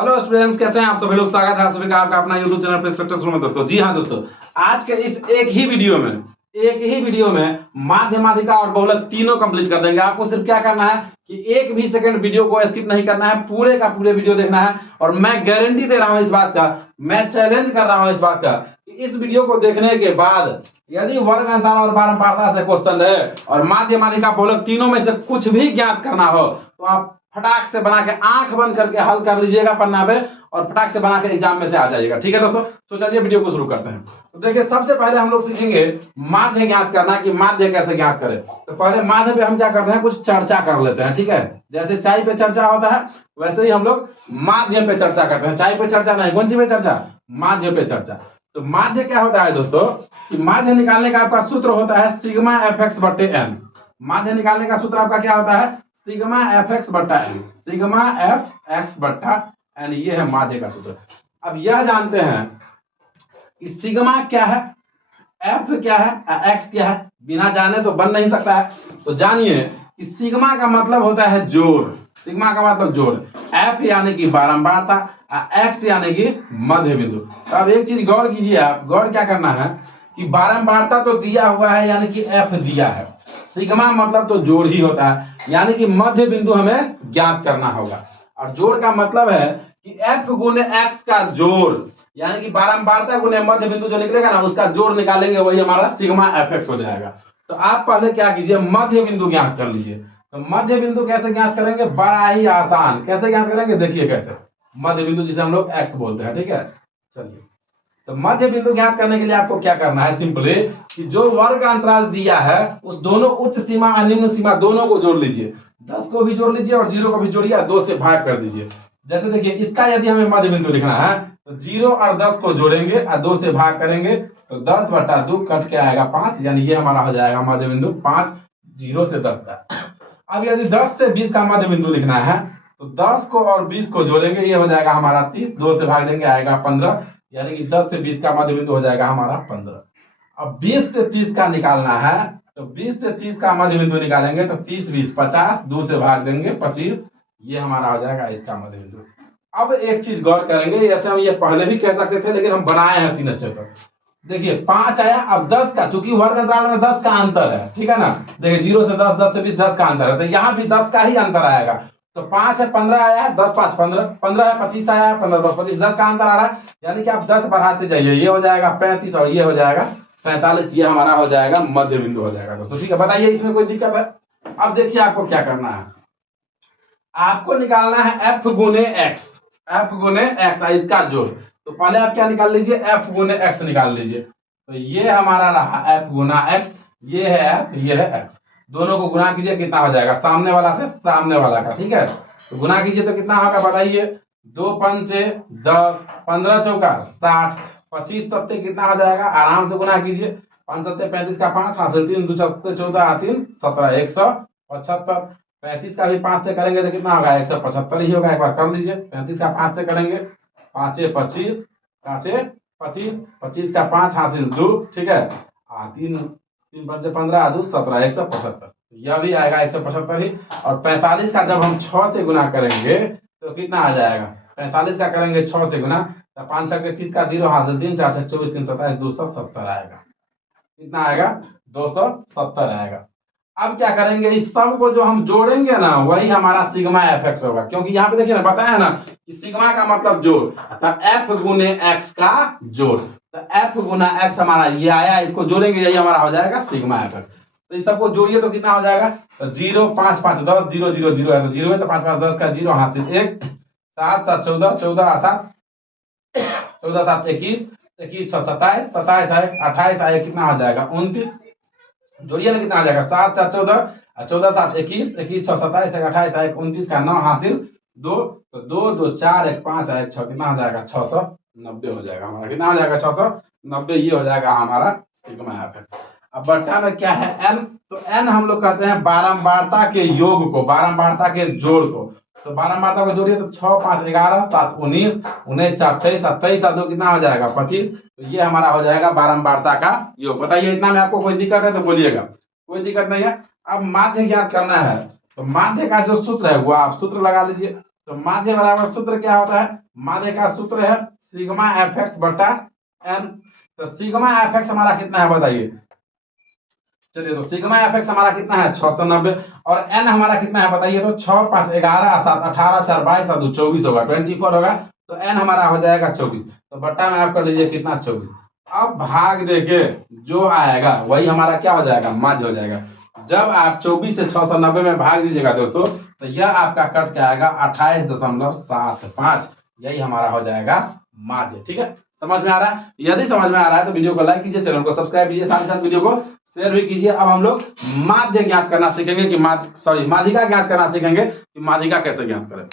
Hello students, कैसे हैं आप सभी लोग। स्वागत है आप सभी का आपका अपना यूट्यूब चैनल पर्सपेक्टिव्स में दोस्तों। जी हाँ दोस्तों, आज के इस एक ही वीडियो में माध्यमाधिका और बहुलक तीनों कंप्लीट कर देंगे। आपको सिर्फ क्या करना है कि एक भी सेकंड वीडियो को स्किप नहीं करना है, पूरे का पूरे वीडियो देखना है। और मैं गारंटी दे रहा हूं इस बात का, मैं चैलेंज कर रहा हूं इस बात का कि इस वीडियो को देखने के बाद यदि वर्ग अंतर और बारंबारता से क्वेश्चन है और माध्यमाधिका बहुलक तीनों में से कुछ भी ज्ञात करना हो तो आप फटाक से बना के आंख बंद करके हल कर लीजिएगा पन्ना पे और फटाक से बना के एग्जाम में से आ जाइएगा। ठीक है दोस्तों, तो चलिए वीडियो को शुरू करते हैं। तो देखिए, सबसे पहले हम लोग सीखेंगे माध्य ज्ञात करना कि माध्य कैसे ज्ञात करें। तो पहले माध्य पे हम क्या करते हैं, कुछ चर्चा कर लेते हैं। ठीक है, जैसे चाय पे चर्चा होता है वैसे ही हम लोग माध्य पे चर्चा करते हैं। चाय पे चर्चा नहीं, कौन सी पे चर्चा, माध्य पे चर्चा। तो माध्य क्या होता है दोस्तों कि माध्य निकालने का आपका सूत्र होता है सिग्मा एफ एक्स बटे एन। माध्य निकालने का सूत्र आपका क्या होता है, सिग्मा एफ एक्स बट्टा एन, सिग्मा एफ एक्स बट्टा एन, ये है माध्य का सूत्र। अब यह जानते हैं कि सिग्मा क्या है, एफ क्या है, एक्स क्या है, बिना जाने तो बन नहीं सकता है। तो जानिए कि सिग्मा का मतलब होता है जोड़, सिग्मा का मतलब जोड़, एफ यानी कि बारंबारता, एक्स यानी कि मध्य बिंदु। तो अब एक चीज गौर कीजिए, आप गौर क्या करना है कि बारंबारता तो दिया हुआ है यानी कि एफ दिया है, सिग्मा मतलब तो जोड़ ही होता है यानी कि मध्य बिंदु हमें ज्ञात करना होगा। और जोड़ का मतलब है कि एफ गुने एक्स का जोड़ यानी कि बारंबारता गुने मध्य बिंदु जो निकलेगा ना उसका जोड़ निकालेंगे, वही हमारा सिग्मा एफ एक्स हो जाएगा। तो आप पहले क्या कीजिए, मध्य बिंदु ज्ञात कर लीजिए। तो मध्य बिंदु कैसे ज्ञात करेंगे, बड़ा ही आसान। कैसे ज्ञात करेंगे, देखिए कैसे, मध्य बिंदु जिसे हम लोग एक्स बोलते हैं। ठीक है, चलिए, तो मध्य बिंदु ज्ञात करने के लिए आपको क्या करना है, सिंपली कि जो वर्ग अंतराल दिया है उस दोनों उच्च सीमा और निम्न सीमा दोनों को जोड़ लीजिए। 10 को भी जोड़ लीजिए और 0 को भी जोड़िए, 2 से भाग कर दीजिए। जैसे देखिए, इसका यदि हमें मध्य बिंदु लिखना है तो 0 और 10 को जोड़ेंगे और 2 से भाग करेंगे तो 10 बटा 2 कट के आएगा 5, यानी ये हमारा हो जाएगा मध्य बिंदु 5, 0 से 10 का। अब यदि 10 से 20 का मध्य बिंदु लिखना है तो 10 को और 20 को जोड़ेंगे, ये हो जाएगा हमारा 30, 2 से भाग देंगे आएगा 15, यानी कि 10 से 20 का मध्य बिंदु हो जाएगा हमारा 15। अब 20 से 30 का निकालना है तो 20 से 30 का मध्य बिंदु निकालेंगे तो 30 20 50, 2 से भाग देंगे 25, ये हमारा हो जाएगा इसका मध्य बिंदु। अब एक चीज गौर करेंगे, जैसे हम ये पहले भी कह सकते थे लेकिन हम बनाए हैं 3 स्टेप पर। देखिए 5 आया, अब 10 का, चूंकि वर्ग अंतराल में 10 का अंतर है, ठीक है ना। देखिए 0 से 10, 10 से 20, 10 का अंतर है, तो यहाँ भी 10 का ही अंतर आएगा। तो 5 है 15 आया है, 10 5 15, 15 है 25 आया है, 15 10 25, 10 का अंतर आ रहा है, यानी कि आप 10 बढ़ाते जाइए, ये हो जाएगा 35 और ये हो जाएगा 45, ये हमारा हो जाएगा मध्य बिंदु हो जाएगा दोस्तों। ठीक है, बताइए इसमें कोई दिक्कत है। अब देखिए आपको क्या करना है, आपको निकालना है एफ गुने एक्स, एफ गुने एक्स इसका जोड़। तो पहले आप क्या निकाल लीजिए, एफ गुने एक्स निकाल लीजिए। तो ये हमारा रहा एफ गुना एक्स, ये है एफ, ये है एक्स, दोनों को गुना कीजिए, कितना हो जाएगा, सामने वाला से सामने वाला का। ठीक है, तो गुना कीजिए तो कितना होगा बताइए, 2 पंचे 10, 15 चौका 60, 25 सत्ते कितना हो जाएगा, आराम से गुना कीजिए, 5 सत्ते 35 का 5, हासिल 3, 2 सत्ते 14, 3 17, 175। 35 का भी 5 से करेंगे तो कितना होगा, 175 ही होगा। एक बार कर लीजिए, 35 का 5 से करेंगे, 5 25, 5 25, 25 का 5 हासिल 2, ठीक है, 3 3 5 15, 2 17, 175, यह भी आएगा 175 ही। और 45 का जब हम 6 से गुना करेंगे तो कितना आ जाएगा, 45 का करेंगे 6 से गुना तो 5 6 के 30 का 0 हासिल 3, 4 6 24, 3 27, 270 आएगा। कितना आएगा, 270 आएगा। अब क्या करेंगे, इस सब को जो हम जोड़ेंगे ना वही हमारा सिग्मा एफ एक्स होगा, क्योंकि यहाँ पे देखिए ना बताया ना कि सिग्मा का मतलब जोड़, तो एफ गुने एक्स का जोड़, तो एफ गुना एक्स हमारा ये आया, इसको जोड़ेंगे यही हमारा हो जाएगा सिग्मा एफ एक्स। तो इस सबको जोड़िए तो कितना हो जाएगा, तो 0 5 5 10, 0 0 0 है तो 0 है, तो 5 5 10 का 0 हासिल 1, 7 7 14, 14 7 14 7 21, 21 6 27, 27 आए 28 आए, कितना हो जाएगा 29, जोड़िए ना कितना आ जाएगा, 7 4 14, 14 7 21, 21 6 27, 28 1 29 का 9 हासिल 2, तो 2 2 4 1 5 1 6, कितना हो जाएगा 690 हो जाएगा हमारा, कितना हो जाएगा 690, ये हो जाएगा हमारा सिग्मा एफ एक्स। अब बट्टा में क्या है, एन, तो एन हम लोग कहते हैं बारंबारता के योग को, बारंबारता के जोड़ को। तो बारंबारता को जोड़िए तो 6 5 11, 7 19, 19 4 23, 27 2 कितना हो जाएगा 25, तो ये हमारा हो जाएगा बारंबारता का योग। बताइए इतना में आपको कोई दिक्कत है तो बोलिएगा, कोई दिक्कत नहीं है। अब माध्य ज्ञात करना है, तो माध्य का जो सूत्र है वो आप सूत्र लगा लीजिए। तो माध्य बराबर सूत्र क्या होता है? माध्य का सूत्र है सिग्मा एफ एक्स बटा एन। तो सिग्मा एफ एक्स हमारा कितना है बताइए? चलिए, तो सिग्मा एफ एक्स हमारा कितना है? 690। और एन हमारा कितना है बताइए? तो 6 5 11 7 18 4 22 2 24 होगा, 24 होगा। तो एन हमारा हो जाएगा 24। तो बट्टा में आप कर लीजिए कितना? 24। अब भाग देके जो आएगा वही हमारा क्या हो जाएगा? माध्य हो जाएगा। जब आप 24 से 690 में भाग दीजिएगा दोस्तों, तो यह आपका कट के आएगा 28.75। यही हमारा हो जाएगा माध्य। ठीक है, समझ में आ रहा है? यदि समझ में आ रहा है तो वीडियो को लाइक कीजिए, चैनल को सब्सक्राइब कीजिए, साथ ही साथ वीडियो को शेयर भी कीजिए। अब हम लोग माध्य ज्ञात करना सीखेंगे कि माध्यिका ज्ञात करना सीखेंगे कि माध्यिका कैसे ज्ञात करें।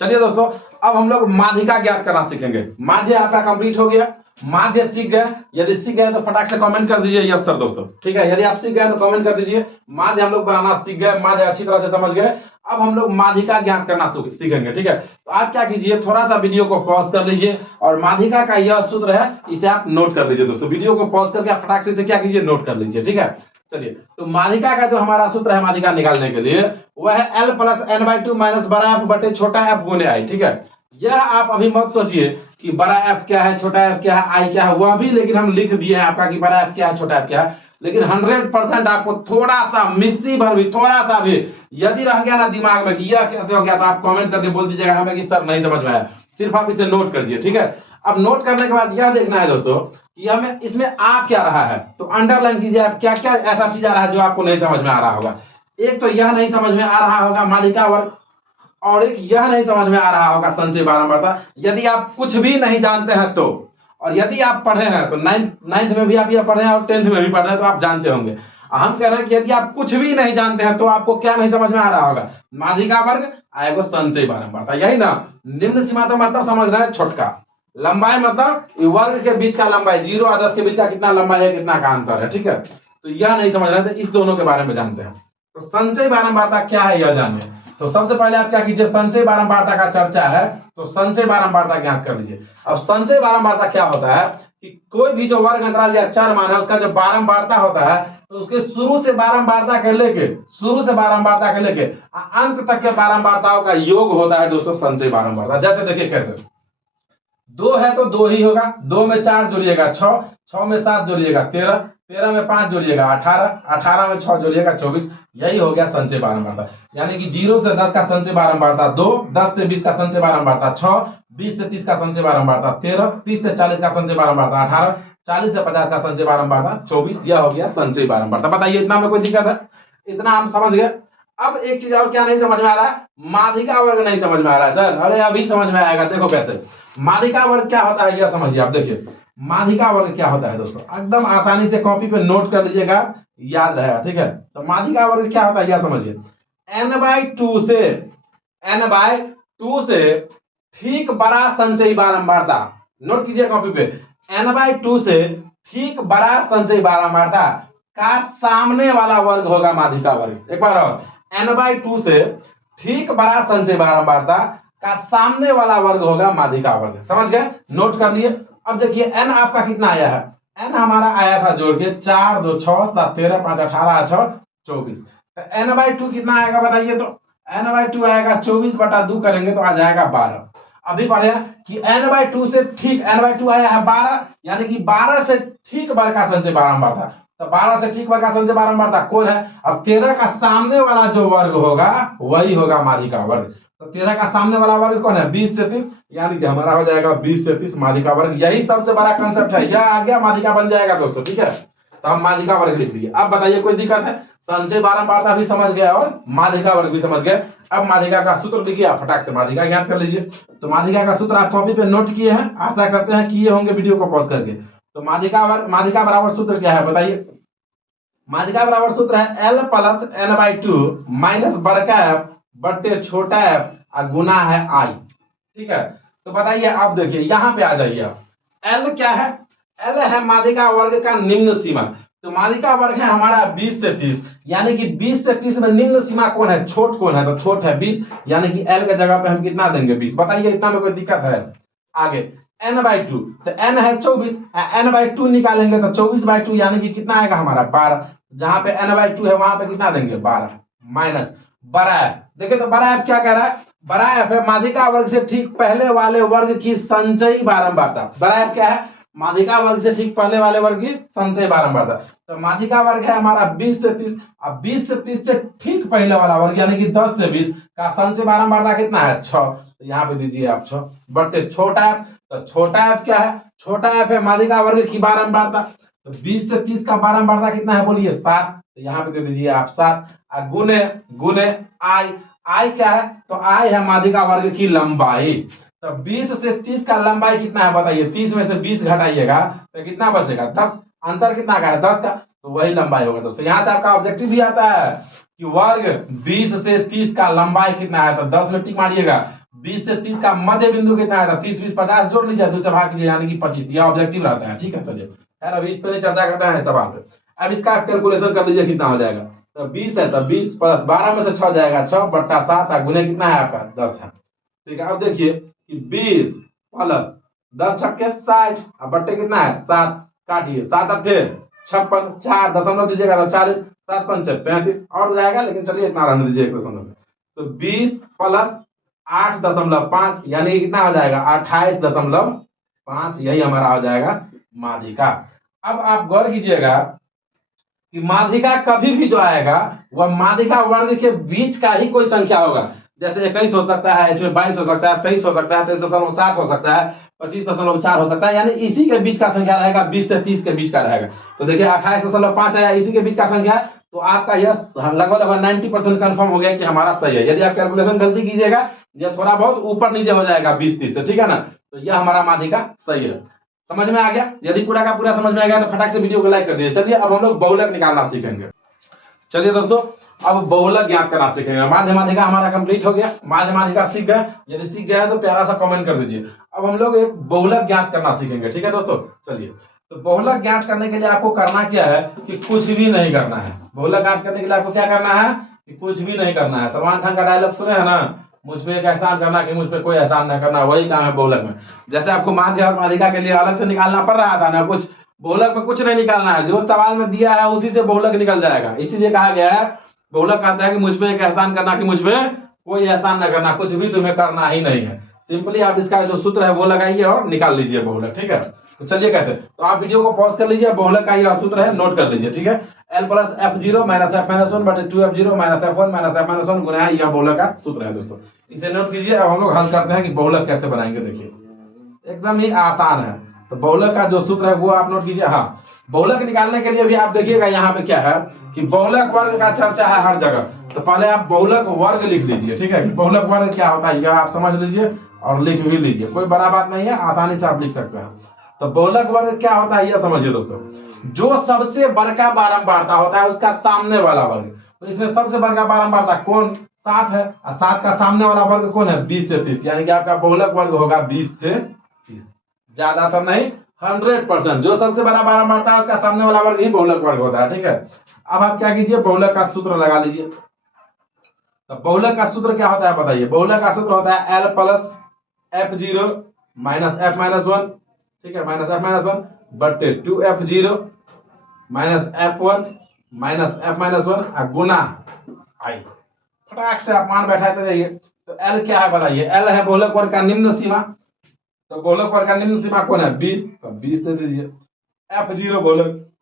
चलिए दोस्तों, अब हम लोग माध्यिका ज्ञात करना सीखेंगे। माध्य आपका कंप्लीट हो गया, माध्य सीख गए। यदि सीख गए तो फटाक से कमेंट कर दीजिए यस सर दोस्तों। ठीक है, यदि आप सीख गए तो कमेंट कर दीजिए। माध्य हम लोग बनाना सीख गए, माध्य अच्छी तरह से समझ गए। अब हम लोग माध्यिका ज्ञात करना सीखेंगे। ठीक है, तो आप क्या कीजिए, थोड़ा सा वीडियो को पॉज कर लीजिए और माध्यिका का यह सूत्र है इसे आप नोट कर लीजिए दोस्तों। वीडियो को पॉज करके आप फटाक से क्या कीजिए, नोट कर लीजिए। ठीक है, चलिए, तो माध्यिका का जो हमारा सूत्र है माध्यिका निकालने के लिए, वह है L प्लस n/2 माइनस बड़ा एफ बटे छोटा एफ गुने आई। ठीक है, यह आप अभी मत सोचिए कि बड़ा एफ क्या है, छोटा एफ क्या है, आई क्या है, वह भी लेकिन हम लिख दिए हैं आपका कि बड़ा एफ क्या है, छोटा एफ क्या है। लेकिन 100% आपको थोड़ा सा मिस्त्री भर भी, थोड़ा सा भी यदि रह गया ना दिमाग में कि यह कैसे हो गया, तो आप कमेंट करके बोल दीजिएगा हमें कि सर नहीं समझ में आया। सिर्फ आप इसे नोट कर दीजिए। ठीक है, अब नोट करने के बाद यह देखना है दोस्तों कि हमें इसमें आ क्या रहा है। तो अंडरलाइन कीजिए आप क्या क्या ऐसा चीज आ रहा है जो आपको नहीं समझ में आ रहा होगा। एक तो यह नहीं समझ में आ रहा होगा माध्यिका वर्ग, और एक यह नहीं समझ में आ रहा होगा संचय बारंबारता। यदि आप कुछ भी नहीं जानते हैं तो, और यदि आप पढ़े हैं तो नाइन्थ में भी आप यह पढ़े हैं और 10th में भी पढ़े हैं तो आप जानते होंगे। हम कह रहे हैं कि यदि आप कुछ भी नहीं जानते हैं तो आपको क्या नहीं समझ में आ रहा होगा? माध्यिका वर्ग आएगा संचय बारंबारता, यही ना। निम्न सीमा तो मतलब समझ रहे हैं छोटका, लंबाई मतलब वर्ग के बीच का लंबाई, 0 और 10 के बीच का कितना लंबाई है, कितना का अंतर है। ठीक है, तो यह नहीं समझ रहे थे, इस दोनों के बारे में जानते हैं। तो संचय बारंबारता क्या है यह जानिए। तो सबसे पहले आप क्या कीजिए, संचय बारंबारता का चर्चा है तो संचय बारंबारता ज्ञात कर लीजिए। अब संचय बारंबारता क्या होता है कि कोई भी जो वर्ग अंतराल या चर मान है उसका जो बारंबारता होता है, तो उसके शुरू से बारंबारता के लेके अंत तक के बारंबारताओं का योग होता है दोस्तों संचय बारंबारता। जैसे देखिए कैसे, 2 है तो 2 ही होगा, 2 में 4 जोड़िएगा 6, 6 में 7 जोड़िएगा 13, 13 में 5 जोड़िएगा 18, 18 में 6 जोड़िएगा 24। यही हो गया संचय बारंबारता। यानी कि 0 से 10 का संचय बारंबारता 2, 10 से 20 का संचय बारंबारता 6, 20 से 30 का संचय बारंबारता 13, 30 से 40 का संचय बारंबारता 18, 40 से 50 का संचय बारंबारता 24। यह हो गया संचय बारंबारता। बताइए इतना में कोई दिक्कत है? इतना हम समझ गए। अब एक चीज और क्या नहीं समझ में आ रहा है, माध्यिका वर्ग नहीं समझ में आ रहा है सर। अरे अभी समझ में आएगा, देखो कैसे। माध्यिका वर्ग क्या होता है यह समझिए। आप देखिए माध्यिका वर्ग क्या होता है दोस्तों, एकदम आसानी से कॉपी पे नोट कर लीजिएगा, याद रहेगा। ठीक है, तो माध्यिका वर्ग क्या होता है यह समझिए। n/2 से ठीक बड़ा संचयी बारंबारता, नोट कीजिए कॉपी पे, n/2 से ठीक बड़ा संचयी बारंबारता का सामने वाला वर्ग होगा माध्यिका वर्ग। एक बार और, n/2 से ठीक बड़ा संचयी बारंबारता का सामने वाला वर्ग होगा माध्यिका वर्ग। समझ गए, नोट कर लिए। अब देखिए n आपका कितना आया है, n हमारा आया था जोड़ के 4 2 6 7 13 5 18 6 24। तो n/2 कितना आएगा बताइए? तो n/2 आएगा 24/2 करेंगे तो आ जाएगा 12। अभी पढ़े कि n/2 से ठीक, n/2 आया है 12, यानी कि 12 से ठीक वर्ग का संचय बारंबारता। तो 12 से ठीक वर्ग का संचय बारंबारता कौन है? अब 13 का सामने वाला जो वर्ग होगा वही होगा माध्यिका वर्ग। तो 13 का सामने वाला वर्ग कौन है? 20 से 30, यानी कि हमारा हो जाएगा 20 से 30 माध्यिका वर्ग। यही सबसे बड़ा कंसेप्ट है, यह आ गया माध्यिका बन जाएगा दोस्तों। ठीक है, तो हम माध्यिका वर्ग लिख दिए। अब बताइए कोई दिक्कत है? संचय बारंबारता भी समझ गए और माध्यिका वर्ग भी समझ गए। अब माध्यिका का सूत्र लिखिए, आप फटाक से माध्यिका ज्ञात कर लीजिए। तो माध्यिका का सूत्र आप कॉपी पे नोट किए हैं, आशा करते हैं किए होंगे वीडियो को पॉज करके। तो माध्यिका बराबर सूत्र क्या है बताइए? माध्यिका बराबर सूत्र है L प्लस n/2 माइनस बड़का एफ बट्टे छोटा एफ गुना है I। ठीक है, तो बताइए आप देखिए यहां पे आ जाइए आप। L क्या है? L है माध्यिका वर्ग का निम्न सीमा। तो माध्यिका वर्ग है हमारा 20 से 30, यानी कि 20 से 30 में निम्न सीमा कौन है? छोट कौन है? तो छोट है 20, यानी कि L के जगह पे हम कितना देंगे? 20। बताइए इतना में कोई दिक्कत है? आगे n/2, तो n है 24, n/2 निकालेंगे तो 24/2 यानी कि कितना आएगा हमारा? 12। जहां पे n/2 है वहां पे कितना देंगे? 12 माइनस बड़ा एफ। देखिए तो बड़ा एफ क्या कह रहा है, बड़ा एफ है माध्यिका वर्ग से ठीक पहले वाले वर्ग की संचयी बारंबारता। बड़ा एफ क्या है, माध्यिका वर्ग से ठीक पहले वाले वर्ग की संचयी बारंबारता। तो माध्यिका वर्ग है हमारा 20 से 30, अब 20 से 30 से ठीक पहले वाला वर्ग यानी कि 10 से 20 का संचयी बारंबारता कितना है, 6। तो यहाँ पे दीजिए आप 6 बटे छोटा एफ। तो छोटा एफ क्या है, छोटा एफ है माध्यिका वर्ग की बारंबारता। तो 20 से 30 का बारंबारता कितना है बोलिए, 7। तो यहाँ पे दे दीजिए आप 7। गुने गुने आई, आई क्या है, तो आई है माध्यिका वर्ग की लंबाई। तो 20 से 30 का लंबाई कितना है बताइए, 30 में से 20 घटाइएगा तो कितना बचेगा, 10। अंतर कितना का है, 10 का, तो वही लंबाई होगा दोस्तों। यहाँ से आपका ऑब्जेक्टिव भी आता है कि वर्ग 20 से 30 का लंबाई कितना है, तो 10 में टिक मारिएगा। 20 से 30 का मध्य बिंदु कितना है, तो 30 20 50 जोड़ लीजिए, 2 से भाग कीजिए यानी कि 25। यह ऑब्जेक्टिव रहता है, ठीक है। चलिए खैर अभी इस पर नहीं चर्चा करते हैं सवाल पे। अब इसका कैलकुलेशन कर लीजिए कितना हो जाएगा। तो 20 है तो 20 प्लस 12 में से 6 जाएगा, 6 बट्टा 7 गुने कितना है आपका, 10 है। ठीक है, अब देखिए कि 20 प्लस 10 छक्के 60 अब बट्टे कितना है 7, काटिए 7 अट्ठे 56, 4 दशमलव दीजिएगा तो 40, 7 पंचे 35 और जाएगा, लेकिन चलिए इतना रहने दीजिए 1 दशमलव। तो 20 प्लस 8.5 यानी कितना हो जाएगा 28.5, यही हमारा हो जाएगा माध्यिका। अब आप गौर कीजिएगा कि माध्यिका कभी भी जो आएगा वह माध्यिका वर्ग के बीच का ही कोई संख्या होगा। जैसे 21 हो सकता है, इसमें 22 हो सकता है, 23 हो सकता है, 23.7 हो सकता है, 25.4 हो सकता है, यानी इसी के बीच का संख्या रहेगा, 20 से 30 के बीच का रहेगा। तो देखिए 28.5 आया, इसी के बीच का संख्या है, तो आपका यह लगभग 90% कंफर्म हो गया कि हमारा सही है। यदि आप कैलकुलेशन गलती कीजिएगा या थोड़ा बहुत ऊपर नीचे हो जाएगा 20-30 से, ठीक है ना, तो यह हमारा माध्यिका सही है। समझ में आ गया? यदि पूरा का पूरा समझ में आ गया तो फटाक से वीडियो को लाइक कर दीजिए। चलिए अब हम लोग बहुलक निकालना सीखेंगे। चलिए दोस्तों अब बहुलक ज्ञात करना सीखेंगे। माध्य माध्यिका हमारा कंप्लीट हो गया, माध्य माध्यिका सीख गए। यदि सीख गए तो प्यारा सा कमेंट कर दीजिए। अब हम लोग एक बहुलक ज्ञात करना सीखेंगे, ठीक है दोस्तों। चलिए तो बहुलक ज्ञात करने के लिए आपको करना क्या है कि कुछ भी नहीं करना है। बहुलक ज्ञात करने के लिए आपको क्या करना है कि कुछ भी नहीं करना है। सलमान खान का डायलॉग सुने हैं ना, मुझ पे एक एहसान करना कि मुझ पे कोई एहसान नहीं करना, वही काम है बहुलक में। जैसे आपको माध्य और माध्यिका के लिए अलग से निकालना पड़ रहा था ना कुछ, बहुलक में कुछ नहीं निकालना है, जो सवाल में दिया है उसी से बहुलक निकल जाएगा। इसीलिए कहा गया है, बहुलक कहता है कि मुझ पे एक एहसान करना कि मुझ पे कोई एहसान न करना, कुछ भी तुम्हें करना ही नहीं है। सिंपली आप इसका जो सूत्र है वो लगाइए और निकाल लीजिए बहुलक, ठीक है। तो चलिए कैसे, तो आप वीडियो को पॉज कर लीजिए, बहुलक का यह सूत्र है नोट कर लीजिए, ठीक है। L plus F0 minus F minus 1 बटे 2F0 minus F1 minus F minus 1 गुना यह बहुलक का सूत्र है दोस्तों। इसे नोट कीजिए। अब हम लोग हल करते हैं कि बहुलक कैसे बनाएंगे। देखिए एकदम ही आसान है। तो बहुलक का जो सूत्र है वो आप नोट कीजिए। हाँ, बहुलक निकालने के लिए भी आप देखिएगा यहाँ पे क्या है कि बहुलक वर्ग का चर्चा है हर जगह। तो पहले आप बहुलक वर्ग लिख लीजिए, ठीक है। बहुलक वर्ग क्या होता है यह आप समझ लीजिए और लिख भी लीजिए, कोई बड़ा बात नहीं है, आसानी से आप लिख सकते हैं। तो बहुलक वर्ग क्या होता है यह समझिए दोस्तों। जो सबसे बड़का बारंबारता होता है उसका सामने वाला वर्ग। तो इसमें सबसे बड़का बारंबारता कौन, 7 है, और 7 का सामने वाला वर्ग कौन है, 20 से 30, यानी कि आपका बहुलक वर्ग होगा 20 से 30। ज्यादातर नहीं, 100%। जो सबसे बड़ा बारंबारता है उसका सामने वाला वर्ग ही बहुलक वर्ग होता है, ठीक है। अब आप क्या कीजिए, बहुलक का सूत्र लगा लीजिए। तो बहुलक का सूत्र क्या होता है बताइए। बहुलक का सूत्र होता है L plus F0 minus F minus 1, ठीक है, माइनस F माइनस 1 बटे 2F0 minus F1 minus F minus 1 गुना आई। फटाक से आप मान बैठाते जाइए। तो L क्या है बताइए, L है बहुलक वर्ग का निम्न सीमा। तो बहुलक वर्ग का निम्न सीमा कौन है, 20, तो 20 दे दीजिए। F0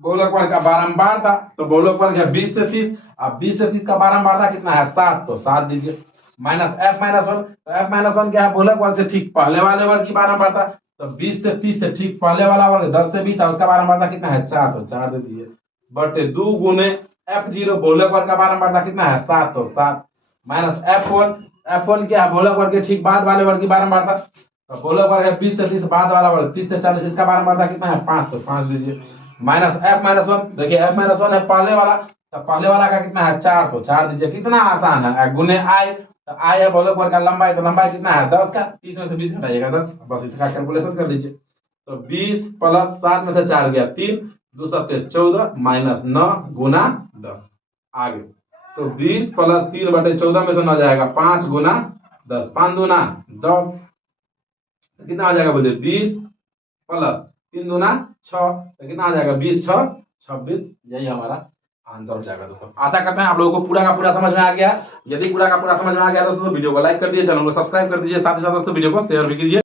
बहुलक वर्ग का बारंबारता, तो बहुलक वर्ग है 20 से 30, अब 20 से 30 का बारंबारता कितना है 7, तो 7 दीजिए। माइनस F माइनस 1, तो F माइनस 1 क्या है, बहुलक वर्ग से ठीक पहले वाले वर्ग की बारंबारता। तो 20 से 30 से ठीक पहले वाला वर्ग 10 से 20 है, उसका बारंबारता कितना है 4, तो 4 दे दीजिए। बटे 2 गुने F0 बहुलक वर्ग का बारंबारता कितना है 7, तो 7 माइनस F1, F1 क्या है बहुलक वर्ग के ठीक बाद वाले वर्ग की बारंबारता। तो बहुलक वर्ग है 20 से 30, बाद वाला वर्ग 30 से 40, इसका बारंबारता कितना है 5, तो 5 दीजिए। माइनस F माइनस 1, देखिए F माइनस 1 है पहले वाला, तो पहले वाला का कितना है 4, तो 4 दीजिए। कितना आसान है, गुने आई, तो आई है बहुलक वर्ग का लंबाई, तो लंबाई कितना है 10 का, 30 में से 20 घटाइएगा 10, बस इसका कैलकुलेशन कर लीजिए। तो 20 प्लस 7 में से 4 गया 3, 2 7 14 माइनस 9 गुना 10 आगे। तो 20 प्लस 3 बटे 14 में से 9 जाएगा 5 गुना 10, 5 दूना 10, तो कितना आ जाएगा बोलिए 20 प्लस 3 दूना 6, तो कितना आ जाएगा 20 6 26, यही हमारा आंसर हो जाएगा दोस्तों। आशा करते हैं आप लोगों को पूरा का पूरा समझ में आ गया। यदि पूरा का पूरा समझ में आ गया दोस्तों, वीडियो को लाइक कर दीजिए, चैनल को सब्सक्राइब कर दीजिए, साथ ही साथ दोस्तों वीडियो को शेयर भी कीजिए।